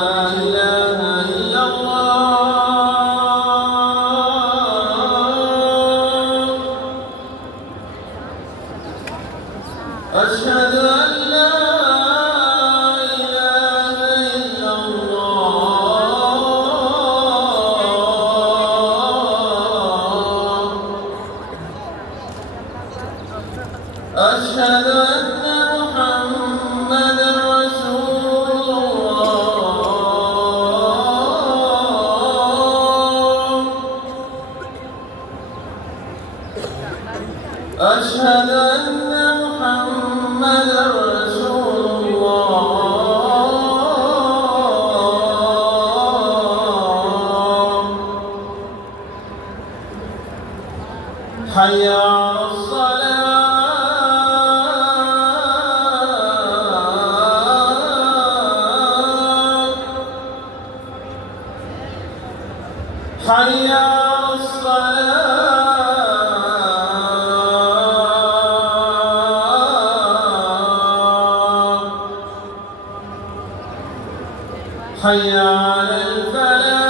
لا إله إلا الله أشهد أن لا إله إلا الله أشهد أن محمدا رسول الله أشهد أن محمدا رسول الله حي على الصلاة حي على الصلاة حي على الفلاح